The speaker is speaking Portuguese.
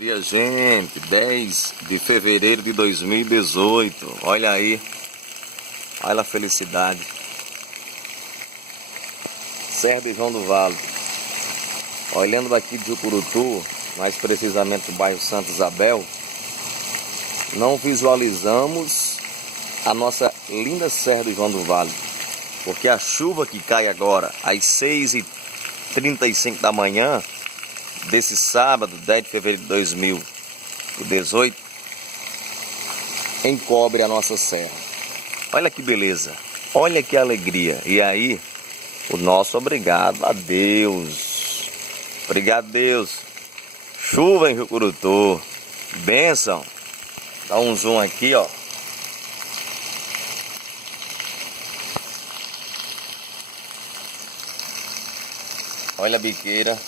Dia, gente, 10 de fevereiro de 2018. Olha aí, olha a felicidade. Serra de João do Vale. Olhando aqui de Jucurutu, mais precisamente do bairro Santa Isabel, não visualizamos a nossa linda Serra de João do Vale, porque a chuva que cai agora às 6h35 da manhã desse sábado, 10 de fevereiro de 2018, encobre a nossa serra. Olha que beleza, olha que alegria. E aí, o nosso obrigado a Deus. Obrigado, Deus. Chuva em Jucurutu, bênção. Dá um zoom aqui, ó. Olha a biqueira.